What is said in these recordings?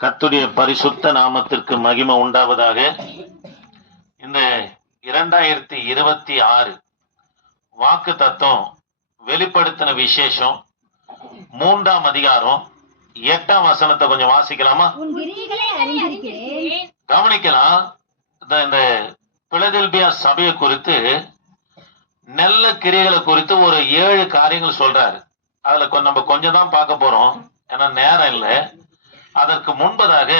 கர்த்தருடைய பரிசுத்த நாமத்திற்கு மகிமை உண்டாவதாக. இந்த 2026 வாக்கு தத்துவம் வெளிப்படுத்தின விசேஷம் 3ஆம் அதிகாரம் 8ஆம் வசனத்தை கொஞ்சம் வாசிக்கலாமா? கவனிக்கலாம். இந்த பிலதெல்பியா சபையை குறித்து, நல்ல கிரியைகளை குறித்து ஒரு 7 காரியங்கள் சொல்றாரு. அதுல நம்ம கொஞ்சம் தான் பார்க்க போறோம், ஏன்னா நேரம் இல்லை. அதற்கு முன்பதாக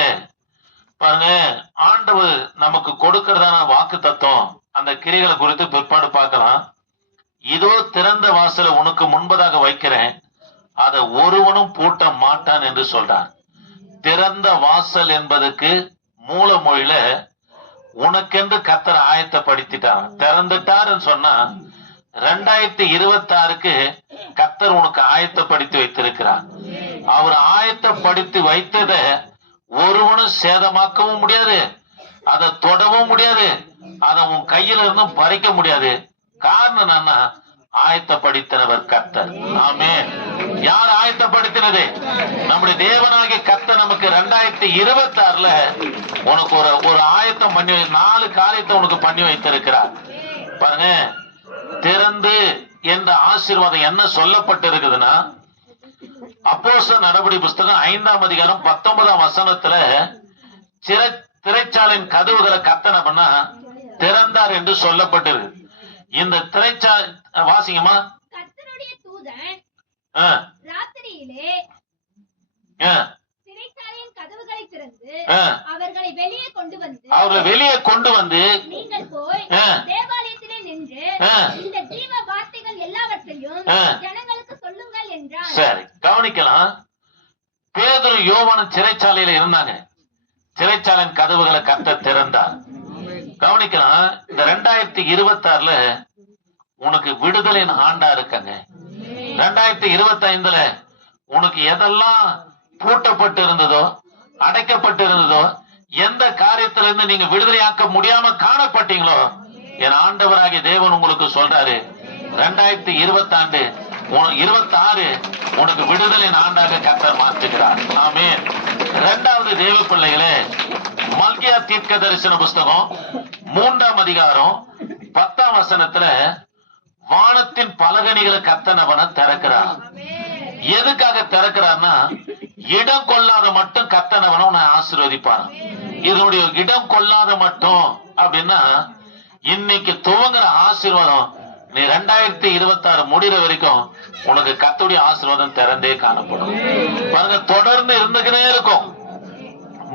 பாருங்க, ஆண்டவர் நமக்கு கொடுக்கிறதான வாக்கு தத்துவம், அந்த கிரிகளை குறித்து பிற்பாடு பார்க்கலாம். இதோ திறந்த வாசலை உனக்கு முன்பதாக வைக்கிறேன், அதை ஒருவனும் பூட்ட மாட்டான் என்று சொல்றான். திறந்த வாசல் என்பதுக்கு மூல மொழியில உனக்கென்று கர்த்தர் ஆயத்தப்படுத்திட்டான். திறந்துட்டாருன்னு சொன்னா 2026க்கு கர்த்தர் உனக்கு ஆயத்தப்படுத்தி வைத்திருக்கிறார். அவர் ஆயத்தப்படுத்தி வைத்ததை ஒருவனும் சேதமாக்கவும் முடியாது, அதை தொடவும் முடியாது, அதை உன் கையில இருந்தும் பறிக்க முடியாது. காரணம் என்னன்னா, ஆயத்தப்படுத்தினவர் கர்த்தர். ஆமென். யார் ஆயத்தப்படுத்தினது? நம்முடைய தேவனாகிய கர்த்தர் நமக்கு 2026ல உனக்கு ஒரு ஆயத்தம் பண்ணி 4 காரியத்தை உனக்கு பண்ணி வைத்திருக்கிறார். பாருங்க, திறந்து என்ற ஆசீர்வாதம் என்ன சொல்லப்பட்டு இருக்குதுன்னா, அப்போஸ்தலர் நடபடி புஸ்தகம் 5ஆம் அதிகாரம் 19ஆம் வசனத்துல திரைச்சாலையின் கதவுகளை கர்த்தர் பண்ணா திறந்தார் என்று சொல்லப்பட்டிருக்கு. இந்த திரைச்சாலை வாசிங்கம்மா. கர்த்தருடைய தூதன் ராத்திரியிலே திரைச்சாலையின் கதவுகளை திறந்து அவர்களை வெளியே கொண்டு வந்து நீங்கள் போய் தேவாலயத்திலே நின்று இந்த ஜீவ வார்த்தைகள் எல்லாவற்றையும் ஜனங்களுக்கு சொல்லுங்கள் என்றார். சரி, கவனிக்கலாம். பேதுரு யோவானும் சிறைச்சாலையில இருந்தாங்க. சிறைச்சாலையின் கதவுகளை கர்த்தர் திறந்தார். கவனிக்கலாம். இந்த 2026ல உனக்கு விடுதலின் ஆண்டா இருக்காங்க. 2025ல உனக்கு எதெல்லாம் பூட்டப்பட்டு இருந்ததோ, அடைக்கப்பட்டு இருந்ததோ, எந்த காரியத்தில இருந்து நீங்க விடுதலையாக்க முடியாம காணப்பட்டீங்களோ, என் ஆண்டவராகிய தேவன் உங்களுக்கு சொல்றாரு, 2026 உனக்கு விடுதலின் ஆண்டாக கர்த்தர் மாற்றுகிறார். ஆமென். 2வது தேவ பிள்ளைகளே, மல்கியா தீர்க்க தரிசன புஸ்தகம் 3ஆம் அதிகாரம் 10ஆம் வசனத்துல வானத்தின் பலகணிகளை கர்த்தனவன திறக்கிறார். எதுக்காக திறக்கிறார்னா, இடம் கொள்ளாத மட்டும் கர்த்தனவன உன்னை ஆசீர்வதிப்பான். இதனுடைய இடம் கொள்ளாத மட்டும் அப்படின்னா, இன்னைக்கு துவங்குற ஆசீர்வாதம் நீ 2026 முடிகிற வரைக்கும் உனக்கு கர்த்தருடைய ஆசீர்வாதம் திறந்தே காணப்படும். பாருங்க, தொடர்ந்து இருந்துகிட்டே இருக்கும்.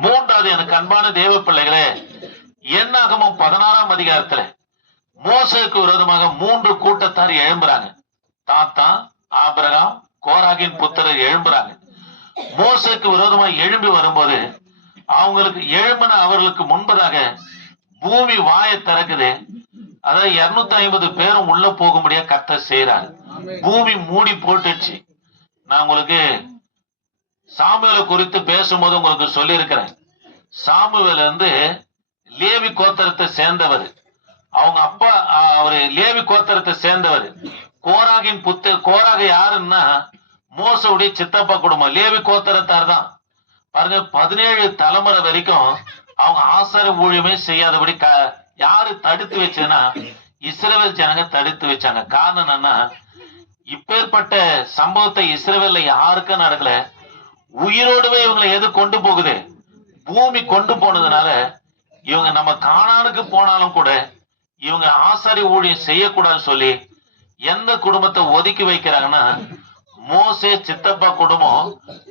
3வது எனக்கு அன்பான தேவ பிள்ளைகளே, என்னாகமம் 16ஆம் அதிகாரத்துல மோசேக்கு விரோதமாக 3 கூட்டத்தார் எழும்புறாங்க. தாத்தான், ஆபிரகாம், கோராகின் புத்திரர் எழும்புறாங்க. மோசேக்கு விரோதமாக எழும்பி வரும்போது அவர்களுக்கு முன்பதாக பூமி வாயை திறக்குது. அதாவது 250 பேரும் உள்ள போகும்படியா கர்த்தர் செய்யறாரு. பூமி மூடி போட்டுச்சு. நான் உங்களுக்கு சாமுவேலை குறித்து பேசும்போது உங்களுக்கு சொல்லி இருக்கிறேன். சாமுவேல் லேவி கோத்திரத்தை சேர்ந்தவர். அவங்க அப்பா அவரு லேவி கோத்திரத்தை சேர்ந்தவர். கோராகின் கோராக யாருன்னா மோசவுடைய சித்தப்பா குடும்பம், லேவி கோத்திரத்தார் தான். பாருங்க, 17 தலைமுறை வரைக்கும் அவங்க ஆசார ஊழியமே செய்யாதபடி யாரு தடுத்து வச்சதுன்னா இஸ்ரவேல் ஜனங்க தடுத்து வச்சாங்க. காரணம் என்னன்னா, இப்பேற்பட்ட சம்பவத்தை இஸ்ரவேல்ல யாருக்கும் நடக்கல. உயிரோடுவே இவங்களை எது கொண்டு போகுது? பூமி கொண்டு போனதுனால இவங்க நம்ம கானானுக்கு போனாலும் கூட இவங்க ஆசாரி ஊழியம் செய்யக்கூடாதுன்னு சொல்லி எந்த குடும்பத்தை ஒதுக்கி வைக்கிறாங்கன்னா, மோசே சித்தப்பா குடும்பம்,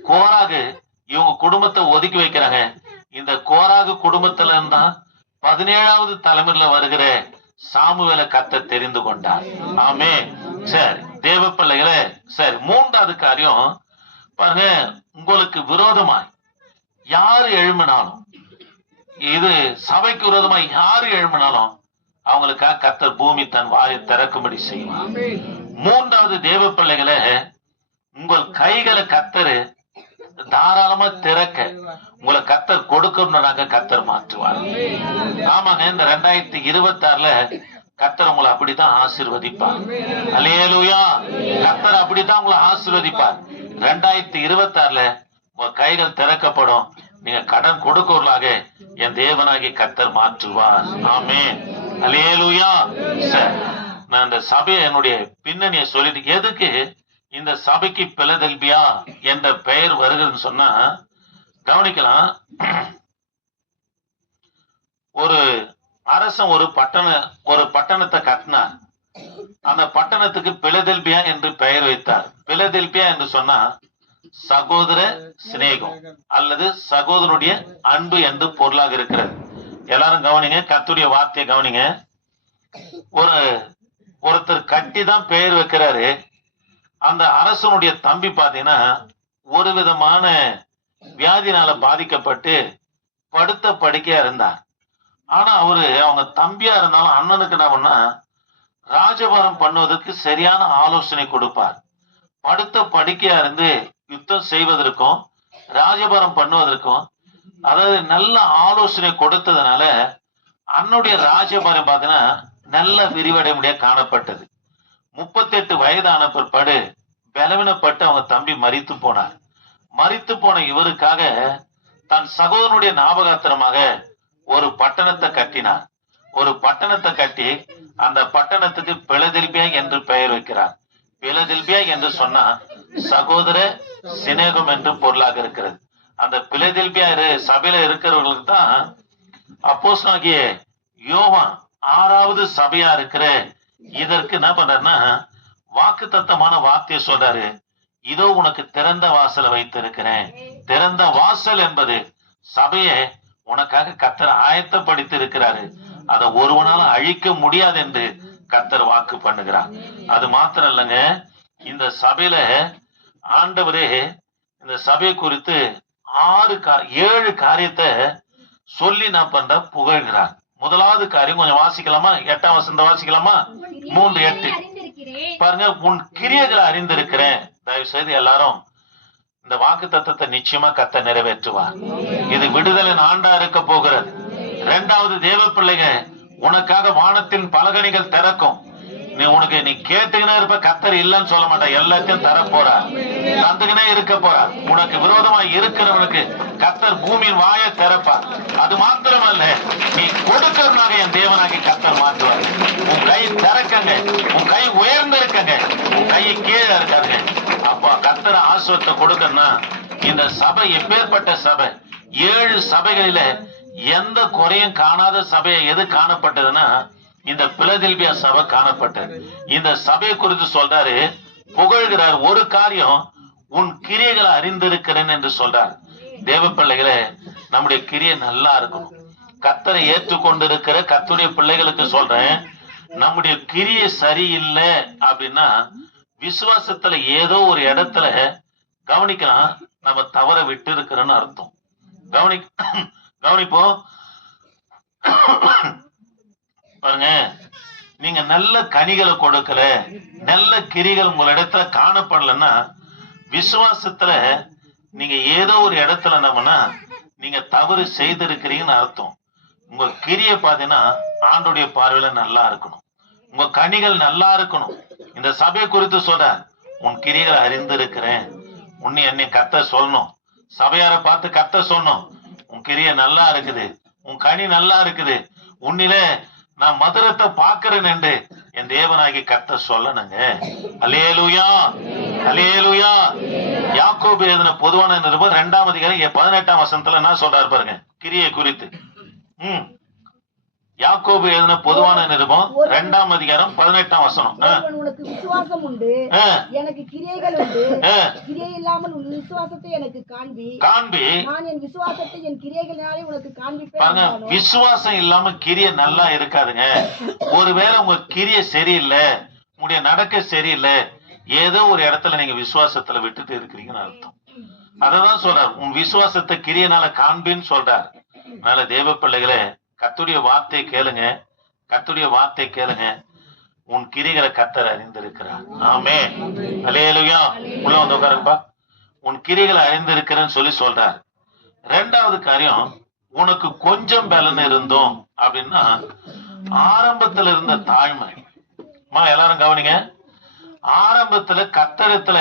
கோராகு, இவங்க குடும்பத்தை ஒதுக்கி வைக்கிறாங்க. இந்த கோராகு குடும்பத்துல இருந்தா 17வது தலைமுறையில வருகிற சாமுவேலை கர்த்தர் தெரிந்து கொண்டார். ஆமே. சரி தேவ பிள்ளைகளே, சரி 3வது காரியம் பாருங்க, உங்களுக்கு விரோதமாய் யாரு எழும்பினாலும், இது சபைக்கு விரோதமாய் யாரு எழும்பினாலும் அவங்களுக்காக கர்த்தர் பூமி தன் வாயை திறக்கும்படி செய்வார். 3வது தேவ பிள்ளைகளை, உங்கள் கைகளை கர்த்தர் தாராளமா திறக்க உங்களை கர்த்தர் கொடுக்கணும்னாக்க கர்த்தர் மாற்றுவார். ஆமாங்க, இந்த 2026ல கர்த்தர் உங்களை அப்படித்தான் ஆசீர்வதிப்பார். அல்லேலூயா. கர்த்தர் அப்படித்தான் உங்களை ஆசீர்வதிப்பார். 2026ல உங்க கைகள் திறக்கப்படும். நீங்க கடன் கொடுக்கவர்களாக என் தேவனாகி கர்த்தர் மாற்றுவார். ஆமென். அல்லேலூயா. நான் இந்த சபையை என்னுடைய பின்னணியை சொல்லிட்டு, எதுக்கு இந்த சபைக்கு பிலதெல்பியா என்ற பெயர் வருகிறதுன்னு சொன்னா கவனிக்கலாம். ஒரு அரசன் ஒரு பட்டணத்தை கட்டினார். அந்த பட்டணத்துக்கு பிலதெல்பியா என்று பெயர் வைத்தார். பிலதெல்பியா என்று சொன்னா சகோதர சிநேகம் அல்லது சகோதரனுடைய அன்பு என்று பொருளாக இருக்கிறது. எல்லாரும் கவனிங்க, கர்த்தருடைய வார்த்தையை கவனிங்க. ஒருத்தர் கட்டி தான் பெயர் வைக்கிறாரு. அந்த அரசனுடைய தம்பி பாத்தீங்கன்னா ஒரு விதமான வியாதினால பாதிக்கப்பட்டு படுத்த படுக்கையா இருந்தார். ஆனா அவங்க தம்பியா இருந்தாலும் அண்ணனுக்கு என்ன பண்ணா ராஜபாரம் பண்ணுவதற்கு சரியான ஆலோசனை கொடுப்பார். படுத்த படுக்கையா இருந்து யுத்தம் செய்வதற்கும் ராஜபாரம் பண்ணுவதற்கும் அதாவது நல்ல ஆலோசனை கொடுத்ததுனால அன்னுடைய ராஜபாரம் பார்த்தீங்கன்னா நல்ல விரிவடை முடிய காணப்பட்டது. 38 வயதான பிற்பாடு பலவீனப்பட்டு அவங்க தம்பி மரித்து போனார். மரித்து போன இவருக்காக தன் சகோதரனுடைய ஞாபகார்த்தமாக ஒரு பட்டணத்தை கட்டினார். ஒரு பட்டணத்தை கட்டி அந்த பட்டணத்துக்கு பிலதெல்பியா என்று பெயர் வைக்கிறார். பிலதெல்பியா என்று சொன்னா சகோதர சிநேகம் என்று பொருளாக இருக்கிறது. அந்த பிலதெல்பியா சபையில இருக்கிறவர்களுக்கு தான் அப்போஸ்தலனாகிய யோவான் 6வது சபையா இருக்கிற இதற்கு என்ன பண்றாருன்னா வாக்குத்தத்தமான வார்த்தையை சொல்றாரு. இதோ உனக்கு திறந்த வாசலை வைத்திருக்கிறேன். திறந்த வாசல் என்பது சபையை உனக்காக கர்த்தர் ஆயத்தப்படுத்தி இருக்கிறாரு. அதை ஒருவனாலும் அழிக்க முடியாது என்று கர்த்தர் வாக்கு பண்ணுகிறார். அது மாத்திரம் இல்லைங்க, இந்த சபையில ஆண்டவரே இந்த சபை குறித்து 7 காரியத்தை சொல்லி நான் பண்ற புகழ்கிறார். முதலாவது காரியம் கொஞ்சம் வாசிக்கலாமா? 8ஆம் வசனத்தை வாசிக்கலாமா? 3:8 பாருங்க. உன் கிரியைகளை அறிந்திருக்கிறேன். தயவு செய்து எல்லாரும் இந்த வாக்கு தத்தத்தை நிச்சயமா கர்த்தர் நிறைவேற்றுவார். இது விடுதலின் ஆண்டா இருக்க போகிறது. 2வது தேவ பிள்ளைங்க, உனக்காக வானத்தின் பலகணிகள் திறக்கும். நீ கேட்டுக்கினே இருப்ப, கர்த்தர் இல்லைன்னு சொல்ல மாட்டா. எல்லாத்தையும் தர போறார், தந்துக்கினே இருக்க போறார். உனக்கு விரோதமா இருக்கிறவனுக்கு கர்த்தர் பூமியின் வாயை திறப்பார். அது மாத்திரமல்ல, நீ கொடுக்கிறதுனாக என் தேவனாகி கர்த்தர் மாற்றுவார். உன் கை திறக்கங்க, உன் கை உயர்ந்திருக்கங்க, உன் கை கீழே இருக்காதுங்க. அப்போ கர்த்தர் ஆசீர்வாதத்தை கொடுக்கணும்னா இந்த சபை எப்பேற்பட்ட சபை? 7 சபைகளில எந்த குறையும் காணாத சபையை எது காணப்பட்டதுன்னா இந்த பிலதெல்பியா சபை காணப்பட்டது. இந்த சபை குறித்து சொல்றாரு, புகழ்கிறார். ஒரு காரியம், உன் கிரியைகளை அறிந்திருக்கிறேன் என்று சொல்றார். தேவ பிள்ளைகளே, நம்முடைய கிரியை நல்லா இருக்கணும். கர்த்தரை ஏற்றுக்கொண்டிருக்கிற கர்த்தருடைய பிள்ளைகளுக்கு சொல்றேன், நம்முடைய கிரியை சரியில்லை அப்படின்னா விசுவாசத்துல ஏதோ ஒரு இடத்துல கவனிக்கலாம், நம்ம தவற விட்டு இருக்கிறோன்னு அர்த்தம். கவனிப்போம். பாருங்க, நீங்க நல்ல கனிகளை கொடுக்கல, நல்ல கிரிகள் உங்க இடத்துல காணப்படலன்னா விசுவாசத்துல நீங்க ஏதோ ஒரு இடத்துல என்னன்னா நீங்க தவறு செய்திருக்கிறீங்கன்னு அர்த்தம். உங்க கிரியை பாத்தீங்கன்னா ஆண்டுடைய பார்வையில நல்லா இருக்கணும், உங்க கனிகள் நல்லா இருக்கணும். இந்த சபை குறித்து சொல்ற, உன் கிரிகளை அறிந்திருக்கிறேன். உன்னை என்னை கர்த்தர் சொல்லணும், சபையார பார்த்து கர்த்தர் சொல்லணும், உன் கிரியை நல்லா இருக்குது, உன் கனி நல்லா இருக்குது, உன்னிலே நான் மதுரத்தை பாக்குறேன் என்று என் தேவனாகி கர்த்தர் சொல்லணுங்க. அல்லேலூயா, அல்லேலூயா. யாக்கோபு எழுதின பொதுவான நிருபம் 2ஆம் அதிகாரம் 18ஆம் வசனத்துல என்ன சொல்றாரு பாருங்க கிரியை குறித்து. யாக்கோபு எழுதின பொதுவான நிருபம் 2ஆம் அதிகாரம் 18ஆம் வசனம். உனக்கு விசுவாசம் உண்டு, எனக்கு கிரியைகள் உண்டு. கிரியை இல்லாமல் உன் விசுவாசத்தை எனக்கு காண்பி, நான் என் விசுவாசத்தை என் கிரியைகளினாலே உனக்கு காண்பிப்பேன். விசுவாசம் இல்லாம கிரியை நல்லா இருக்காதுங்க. ஒருவேளை உங்க கிரியை சரியில்லை, உங்களுடைய நடக்க சரியில்லை, ஏதோ ஒரு இடத்துல நீங்க விசுவாசத்துல விட்டுட்டு இருக்கிறீங்கன்னு அர்த்தம். அததான் சொல்றார், உன் விசுவாசத்தை கிரியனால காண்பின்னு சொல்றார். அதனால தேவ பிள்ளைகளே, கர்த்தருடைய வார்த்தை கேளுங்க, கர்த்தருடைய வார்த்தை கேளுங்க. உன் கிரிகளை கர்த்தர் அறிந்திருக்கிறார். ஆமென், அல்லேலூயா. உள்ள வந்து உட்காருங்கப்பா. உன் கிரிகளை அறிந்திருக்கிறேன்னு சொல்லி சொல்றார். 2வது காரியம், உனக்கு கொஞ்சம் பலன் இருந்தோம் அப்படின்னா ஆரம்பத்துல இருந்த தாழ்மை. எல்லாரும் கவனிங்க, ஆரம்பத்துல கர்த்தரிடத்துல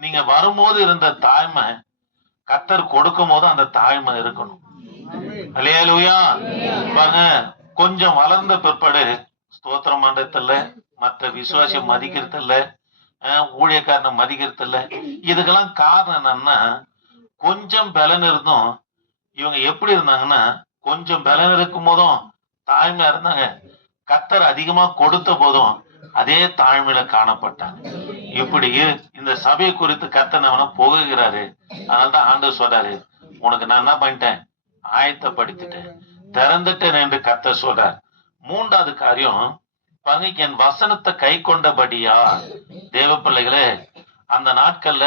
நீங்க வரும்போது இருந்த தாழ்மை கத்தர் கொடுக்கும் போது அந்த தாழ்மை இருக்கணும். அல்லேலூயா. பாருங்க, கொஞ்சம் வளர்ந்த பிற்பாடு ஸ்தோத்திர மண்டலத்துல மற்ற விசுவாசியம் மதிக்கிறது இல்ல, ஊழியக்காரனை மதிக்கிறது இல்ல. இதுக்கெல்லாம் காரணம் என்னன்னா, கொஞ்சம் பலன் இருந்தும் இவங்க எப்படி இருந்தாங்கன்னா, கொஞ்சம் பலன் இருக்கும் போதும் தாழ்மையா இருந்தாங்க, கத்தர் அதிகமா கொடுத்த போதும் அதே தாழ்மையில காணப்பட்டாங்க. இப்படி இந்த சபையை குறித்து கத்தர் அவனை போகுகிறாரு. அதனால்தான் ஆண்டவர் சொல்றாரு, உனக்கு நான் என்ன பண்ணிட்டேன், ஆயத்தப்படுத்திட்டேன், திறந்துட்டேன் என்று கத்தர் சொல்றார். மூன்றாவது காரியம் பாருங்க, என் வசனத்தை கை கொண்டபடியா. தேவ பிள்ளைகளே, அந்த நாட்கள்ல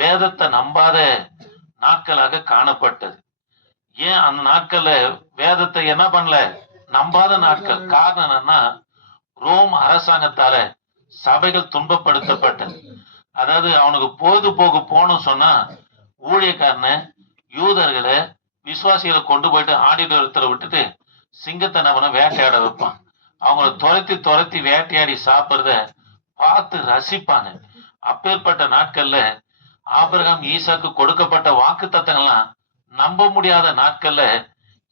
வேதத்தை நம்பாத நாட்களாக காணப்பட்டது. ஏன் அந்த நாட்கள்ல வேதத்தை என்ன பண்ணல, நம்பாத நாட்கள். காரணம் என்னன்னா, ரோம் அரசாங்கத்தால சபைகள் துன்பப்படுத்தப்பட்டது. அதாவது அவனுக்கு பொழுதுபோக்கு போகணும் சொன்னா ஊழியக்காரனை, யூதர்களை, விசுவாசிகளை கொண்டு போயிட்டு ஆடிட்டோரியத்துல விட்டுட்டு சிங்கத்தை நம்ம வேட்டையாட வைப்பான். அவங்கள துரத்தி துரத்தி வேட்டையாடி சாப்பிடுறத பார்த்து ரசிப்பாங்க. அப்பேற்பட்ட நாட்கள்ல ஆபிரகாம் ஈசாக்கு கொடுக்கப்பட்ட வாக்கு தத்தங்கள்லாம் நம்ப முடியாத நாட்கள்ல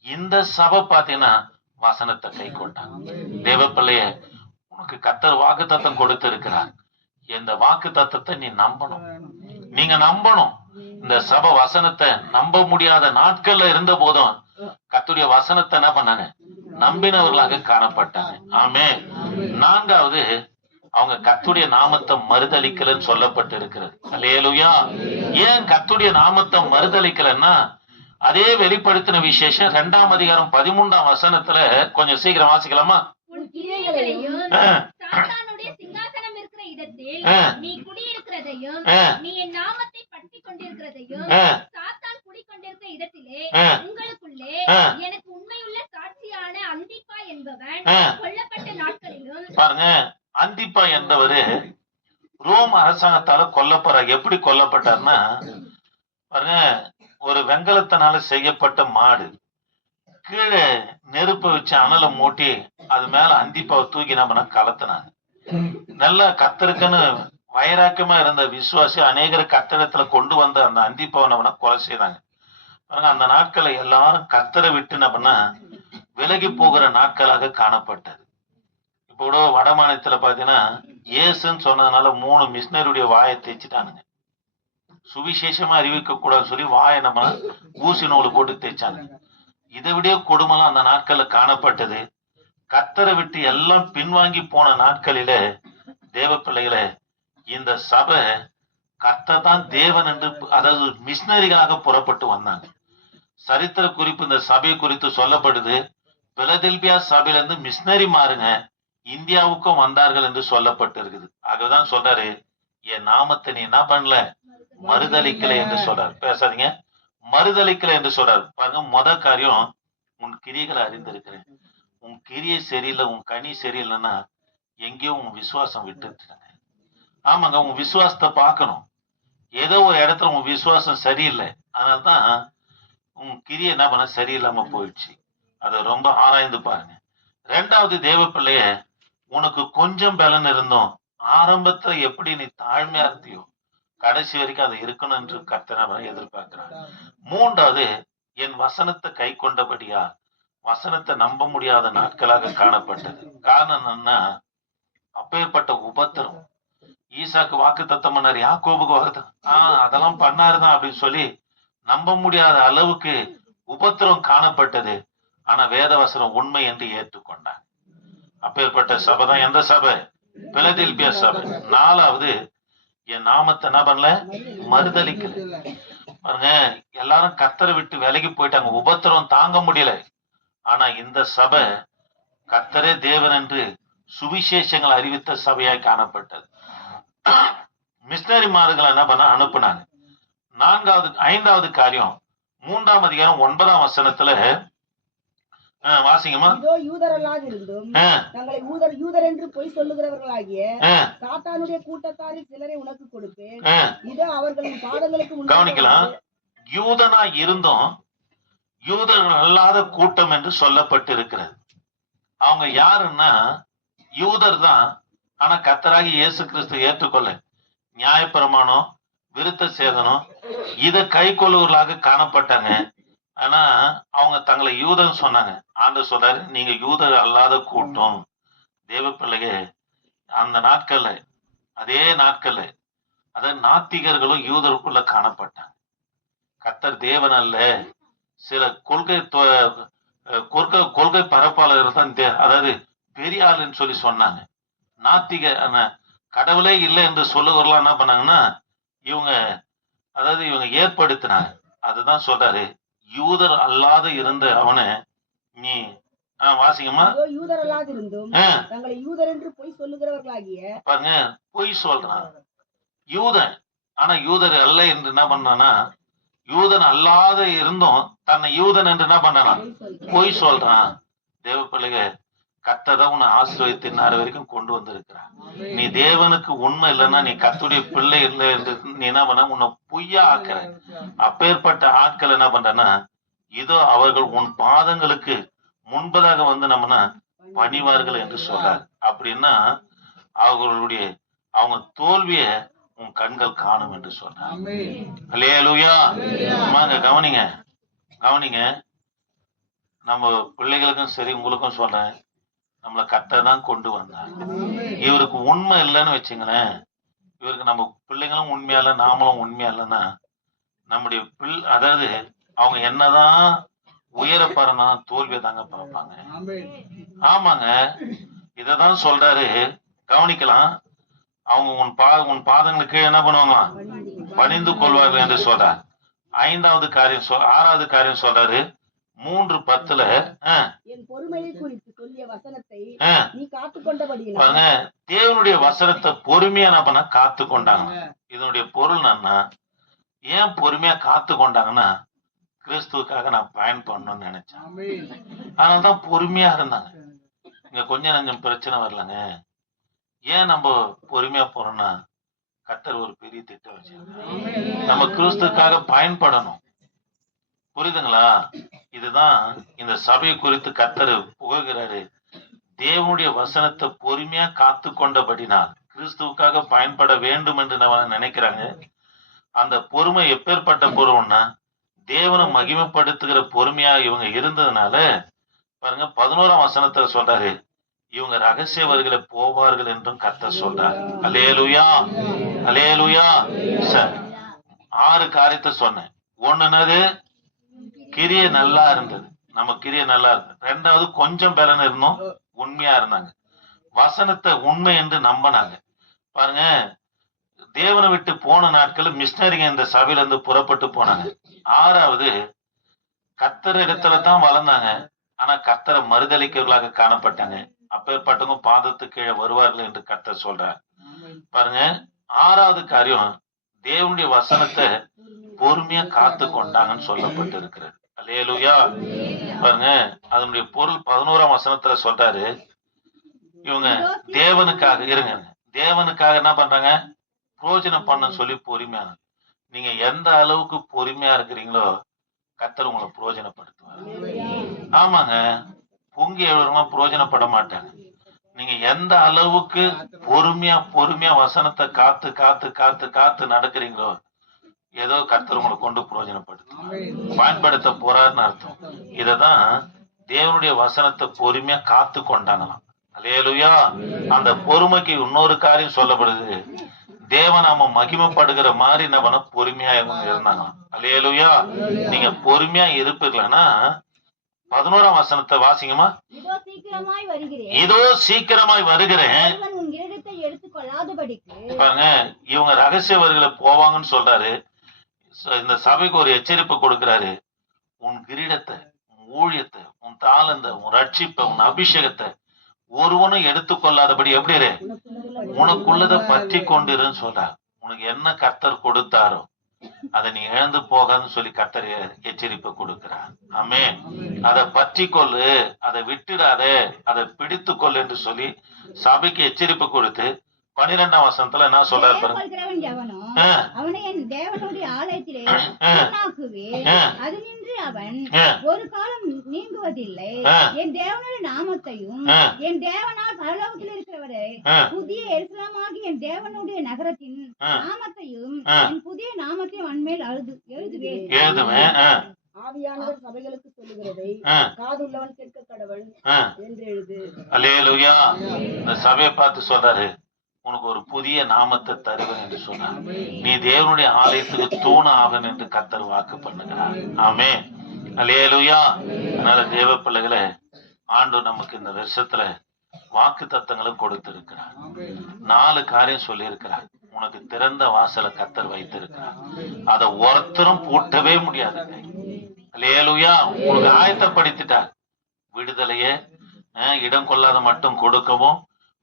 இந்த சபை பாத்தீங்கன்னா வசனத்தை கை கொண்டாங்க. தேவ பிள்ளைய, உனக்கு கத்தர் வாக்கு தத்தம் கொடுத்து இருக்கிறார். இந்த வாக்கு தத்தத்தை நீ நம்பணும், நீங்க நம்பணும். இந்த சபை வசனத்தை நம்ப முடியாத நாட்கள்ல இருந்த போதும் கர்த்தருடைய வசனத்தை என்ன பண்ணாங்க, நம்பினவர்களாக காணப்பட்டாங்க. ஆமே. நான்காவது, அவங்க கர்த்தருடைய நாமத்தை மறுதலிக்கலன்னு சொல்லப்பட்டு இருக்கிறது. அல்லேலூயா. ஏன் கர்த்தருடைய நாமத்தை மறுதலிக்கலன்னா, அதே வெளிப்படுத்தின விசேஷம் 2ஆம் அதிகாரம் 13ஆம் வசனத்துல கொஞ்சம் சீக்கிரம் வாசிக்கலாமா? சாத்தானுடைய சிங்காசனம் இருக்கிற இடத்தில் நீ குடியிருக்கிறதையும், நீ என் நாமத்தை பற்றி கொண்டிருக்கிறதையும், சாத்தான் குடிக்கொண்டிருக்கிற இடத்திலே உங்களுக்குள்ளே எனக்கு உண்மையுள்ள சாட்சியான அந்திப்பா என்பவன் கொல்லப்பட்ட நாட்களிலும். பாருங்க, அந்திப்பா என்பவரு ரோம் அரசாங்கத்தால கொல்லப்படுறார். எப்படி கொல்லப்பட்டார்னா, பாருங்க, ஒரு வெங்கலத்தினால செய்யப்பட்ட மாடு கீழே நெருப்ப வச்சு அனலை மூட்டி அது மேல அந்திப்பாவை தூக்கி நம்ம கலத்தினாங்க. நல்லா கத்தருக்குன்னு வைராக்கியமா இருந்த விசுவாசி அநேகர் கத்தரத்துல கொண்டு வந்த அந்த அந்திப்பாவை நம்ம கொலை செய்தாங்க. அந்த நாட்களை எல்லாரும் கத்தரை விட்டு நம்ம விலகி போகிற நாட்களாக காணப்பட்டது. இப்போ கூட வட மாநிலத்துல பாத்தீங்கன்னா ஏசுன்னு சொன்னதுனால 3 மிஷினரியுடைய வாயை தேய்ச்சிட்டானுங்க. சுவிசேஷமா அறிவிக்க கூடாதுன்னு சொல்லி வாயை நம்ம ஊசி நூல் போட்டு தேய்ச்சாங்க. இதை விட கொடுமைலாம் அந்த நாட்கள்ல காணப்பட்டது. கத்தரை விட்டு எல்லாம் பின்வாங்கி போன நாட்களில தேவ பிள்ளைகளை, இந்த சபை கர்த்தர் தான் தேவன் என்று, அதாவது மிஷினரிகளாக புறப்பட்டு வந்தாங்க. சரித்திர குறிப்பு இந்த சபை குறித்து சொல்லப்படுது. பிலதெல்பியா சபையிலிருந்து மிஷினரி மாறுங்க இந்தியாவுக்கும் வந்தார்கள் என்று சொல்லப்பட்டு இருக்குது. ஆகவேதான் சொல்றாரு, என் நாமத்தை நீ என்ன பண்ணல, மறுதலிக்கல என்று சொல்றாரு. பேசாதீங்க, மறுதலிக்கல என்று சொல்றாரு. பாருங்க, முதல் காரியம், உன் கிரிகளை அறிந்திருக்கிறேன். உன் கிரியை சரியில்லை, உன் கனி சரியில்லைன்னா எங்கேயோ உன் விசுவாசம் விட்டுருங்க. ஆமாங்க, உன் விசுவாசத்தை பார்க்கணும். ஏதோ ஒரு இடத்துல உன் விசுவாசம் சரியில்லை, அதனால்தான் உன் கிரியை என்ன பண்ண சரியில்லாம போயிடுச்சு. அதை ரொம்ப ஆராய்ந்து பாருங்க. 2வது, தேவ பிள்ளைய, உனக்கு கொஞ்சம் பலன் இருந்தோம் ஆரம்பத்துல எப்படி நீ தாழ்மையா இருந்தியோ கடைசி வரைக்கும் அது இருக்கணும் என்று கர்த்தர் எதிர்பார்க்கிறார். 3வது, என் வசனத்தை கை கொண்டபடியா வசனத்தை நம்ப முடியாத நாட்களாக காணப்பட்டது. காரணம் என்னன்னா, அப்பேற்பட்ட உபத்திரம். ஈசாக்கு வாக்கு தத்தம் பண்ணாரு, யாக்கோபுக்கு வாக்கு அதெல்லாம் பண்ணாருதான் அப்படின்னு சொல்லி நம்ப முடியாத அளவுக்கு உபத்திரம் காணப்பட்டது. ஆனா வேதவசனம் உண்மை என்று ஏற்றுக்கொண்டாங்க. அப்பேற்பட்ட சபை தான் எந்த சபை? பிலதெல்பியா சபை. 4வது, என் நாமத்தை என்ன பண்ணல, மறுதலிக்கல. பாருங்க, எல்லாரும் கர்த்தரை விட்டு விலகி போயிட்டாங்க, உபத்திரம் தாங்க முடியல. ஆனா இந்த சபை கர்த்தரே தேவன் என்று சுவிசேஷங்கள் அறிவித்த சபையாய் காணப்பட்டது. மிஷினரிமார்களை என்ன பண்ண அனுப்புனாங்க. 5வது காரியம், 3ஆம் அதிகாரம் 9ஆம் வசனத்துல வாசிங்கம்மா. இதோ யூதரல்லாது இருந்தும் தங்களை யூதர் என்று பொய் சொல்லுகிறவர்களாகிய சாத்தானுடைய கூட்டத்தாரில் சிலரை உனக்கு கொடுப்பேன். இதோ அவர்களின் பாதங்களுக்கு கவனிக்கலாம். யூதனா இருந்தும் யூதர்கள் அல்லாத கூட்டம் என்று சொல்லப்பட்டு இருக்கிறது. அவங்க யாருன்னா யூதர் தான், ஆனா கர்த்தராகிய இயேசு கிறிஸ்து ஏற்றுக்கொள்ள நியாயப்பிரமாணம், விருத்த சேதனம் இத கை கொள்ளுவர்களாக காணப்பட்டாங்க. ஆனா அவங்க தங்களை யூதன் சொன்னாங்க. ஆண்டவர் சொல்றாரு, நீங்க யூதர் அல்லாத கூட்டம். தேவ பிள்ளைக அந்த நாட்கள்ல, அதே நாட்கள்ல அதாவது நாத்திகர்களும் யூதருக்குள்ள காணப்பட்டாங்க. கர்த்தர் தேவன் அல்ல, சில கொள்கை பரப்பாளர்கள் தான் அதாவது பெரிய ஆளுன்னு சொல்லி சொன்னாங்க. நாத்திக கடவுளே இல்லை என்று சொல்லுகிறவர்களாம் என்ன பண்ணாங்கன்னா இவங்க ஏற்படுத்தினாங்க. அதுதான் சொல்றாரு, யூதர் அல்லாத இருந்த அவனை நீ வாசிங்கம்மா. யூதர் அல்லாது இருந்தும் தங்களை யூதர் என்று பொய் சொல்லுகிறவர்களாகிய பாருங்க, பொய் சொல்றான் யூதன். ஆனா யூதர் அல்ல என்று என்ன பண்ணானா, யூதன் அல்லாத இருந்தும் தன்னை யூதன் என்று என்ன பண்ணானா பொய் சொல்றான். தேவ பிள்ளைக கர்த்தர் உன்னை ஆசீர்வதித்து இந்நாள் வரைக்கும் கொண்டு வந்திருக்கிறான். நீ தேவனுக்கு உண்மை இல்லைன்னா நீ கர்த்தருடைய பிள்ளை இல்லை என்று நீ என்ன பண்ண, உன்னை பொய்யா ஆக்குற. அப்பேற்பட்ட ஆட்கள் என்ன பண்றன்னா, இதோ அவர்கள் உன் பாதங்களுக்கு முன்பதாக வந்து நம்மனா பணிவார்கள் என்று சொல்றாரு. அப்படின்னா அவங்க தோல்விய உன் கண்கள் காணும் என்று சொல்றாங்க. அல்லேலூயா. கவனிங்க. நம்ம பிள்ளைகளுக்கும் சரி உங்களுக்கும் சொல்றேன், நம்மளை கர்த்தர் தான் கொண்டு வந்தார். இவருக்கு உண்மை இல்லைன்னு வச்சுங்களேன், இவருக்கு நம்ம பிள்ளைங்களும் உண்மையா இல்லை, நாமளும் உண்மையா இல்லைன்னா நம்முடைய அதாவது அவங்க என்னதான் உயரப்பாருன்னா தோல்வியை தாங்க பார்ப்பாங்க. ஆமாங்க, இததான் சொல்றாரு. கவனிக்கலாம். அவங்க உன் பாதங்களுக்கு என்ன பண்ணுவாங்க, பணிந்து கொள்வார்கள் என்று சொல்றார். 6வது காரியம் சொல்றாரு 3:10 தேவனுடைய வசனத்தை பொறுமையா என்ன பண்ண காத்து கொண்டாங்க. இதனுடைய பொருள் என்னன்னா, ஏன் பொறுமையா காத்து கொண்டாங்கன்னா, கிறிஸ்துவுக்காக நான் பயன் பண்ணணும்னு நினைச்சேன். அதனாலதான் பொறுமையா இருந்தாங்க. இங்க கொஞ்சம் நஞ்சம் பிரச்சனை வரலங்க. ஏன் நம்ம பொறுமையா போறோம்னா, கர்த்தர் ஒரு பெரிய திட்டம் வச்சிருக்காங்க. நம்ம கிறிஸ்துக்காக பயன்படணும். புரியுதுங்களா? இதுதான் இந்த சபை குறித்து கர்த்தர் புகழ்கிறாரு. தேவனுடைய வசனத்தை பொறுமையா காத்து கொண்டபடினால் கிறிஸ்துவுக்காக பயன்பட வேண்டும் என்று நம்ம நினைக்கிறாங்க. அந்த பொறுமை எப்பேற்பட்ட பொறுமைன்னா, தேவனை மகிமைப்படுத்துகிற பொறுமையா இவங்க இருந்ததுனால பாருங்க 11ஆம் வசனத்தை சொல்றாரு, இவங்க ரகசிய வருகளை போவார்கள் என்றும் கர்த்தர் சொல்றார். அல்லேலூயா, அல்லேலூயா. 6 காரியத்தை சொன்னேன். ஒண்ணுனது கிரியை நல்லா இருந்தது, நம்ம கிரியை நல்லா இருந்தது. 2வது கொஞ்சம் பலன் இருந்தோம், உண்மையா இருந்தாங்க. வசனத்தை உண்மை என்று நம்பினாங்க. பாருங்க, தேவனை விட்டு போன நாட்கள் மிஷினரிங்க இந்த சபையில இருந்து புறப்பட்டு போனாங்க. 6வது கர்த்தர் இடத்துல தான் வளர்ந்தாங்க, ஆனா கர்த்தரை மறுதளிக்கிறவர்களாக காணப்பட்டாங்க. அப்பேற்பட்டவங்க பாதத்துக்கு கீழே வருவார்கள் என்று கர்த்தர் சொல்றார். பாருங்க, 6வது காரியம் தேவனுடைய வசனத்தை பொறுமையா காத்து கொண்டாங்கன்னு சொல்லப்பட்டு இருக்கிறது. அல்லேலூயா. பாருங்க, அதனுடைய பொருள் 11ஆம் வசனத்துல சொல்றாரு, இவங்க தேவனுக்காக தேவனுக்காக என்ன பண்றாங்க, பிரயோஜனம் பண்ண சொல்லி பொறுமையா. நீங்க எந்த அளவுக்கு பொறுமையா இருக்கிறீங்களோ கர்த்தர் உங்களை பிரயோஜனப்படுத்துவார். ஆமாங்க, பொங்கி எழுறமா பிரயோஜனப்பட மாட்டாங்க. நீங்க எந்த அளவுக்கு பொறுமையா வசனத்தை காத்து காத்து காத்து காத்து நடக்கிறீங்களோ ஏதோ கர்த்தர் உங்களை கொண்டு பிரயோஜனப்படுத்தும், பயன்படுத்த போறாருன்னு அர்த்தம். இததான் தேவனுடைய வசனத்தை பொறுமையா காத்து கொண்டாங்களாம். அல்லேலூயா. அந்த பொறுமைக்கு இன்னொரு காரியம் சொல்லப்படுது, தேவநாம மகிமைப்படுகிற மாதிரி என்ன பண்ண பொறுமையா இருந்தாங்களாம். அல்லேலூயா. நீங்க பொறுமையா இருப்பீங்களா? 11ஆம் வசனத்தை வாசிங்கம்மா. இதோ சீக்கிரமாய் வருகிறேன். பாருங்க, இவங்க ரகசியவர்களை போவாங்கன்னு சொல்றாரு. இந்த சபைக்கு ஒரு எச்சரிப்பு கொடுக்கிறாரு. உன் கிரீடத்தை, உன் ஊழியத்தை, உன் தாளந்தை, உன் ரட்சிப்பை, உன் அபிஷேகத்தை ஒருவனும் எடுத்துக்கொள்ளாதபடி எப்படி இரு, உனக்குள்ளதை பற்றி கொண்டிருன்னு சொல்றாரு. உனக்கு என்ன கர்த்தர் கொடுத்தாரோ அதை நீ இழந்து போகாதுன்னு சொல்லி கர்த்தர் எச்சரிப்பு கொடுக்கிறார். ஆமென். அதை பற்றி கொள்ளு, அதை விட்டுடாதே, அதை பிடித்து கொள்ளு என்று சொல்லி சபைக்கு எச்சரிப்பு கொடுத்து 12ஆம் வசனத்துல என்ன சொல்றாரு பாருங்க. அவனை என் தேவனுடைய ஆலயத்திலே அது நின்று அவன் ஒரு காலம் நீங்குவதில்லை. என் தேவனுடைய நாமத்தையும் என் தேவனால் பரலோகத்தில் இருக்கிறவரை புதிய எருசலேமாகிய என் தேவனுடைய நகரத்தின் நாமத்தையும் என் புதிய நாமத்தையும் அண்மையில் எழுதுவேன். ஆவியானவர் சபைகளுக்கு சொல்லுகிறதை காதுள்ளவன் கேட்க கடவன் என்று எழுது. அல்லேலூயா. இந்த சபையை பார்த்து சொல்றாரு, உனக்கு ஒரு புதிய நாமத்தை தருவேன் என்று சொன்னார். நீ தேவனுடைய ஆலயத்துக்கு தூண ஆவன் என்று கர்த்தர் வாக்கு பண்ணுகிறார். ஆமென். அல்லேலூயா. அதனால தேவ பிள்ளைகளை ஆண்டவர் நமக்கு இந்த வருஷத்துல வாக்கு தத்தங்களை கொடுத்திருக்கிறார். 4 காரியம் சொல்லி இருக்கிறார். உனக்கு திறந்த வாசலை கர்த்தர் வைத்திருக்கிறார். அதை ஒருத்தரும் பூட்டவே முடியாது. அல்லேலூயா. உனக்கு ஆயத்தப்படுத்திட்டார். விடுதலையே இடம் கொள்ளாத மட்டும் கொடுக்கவும்,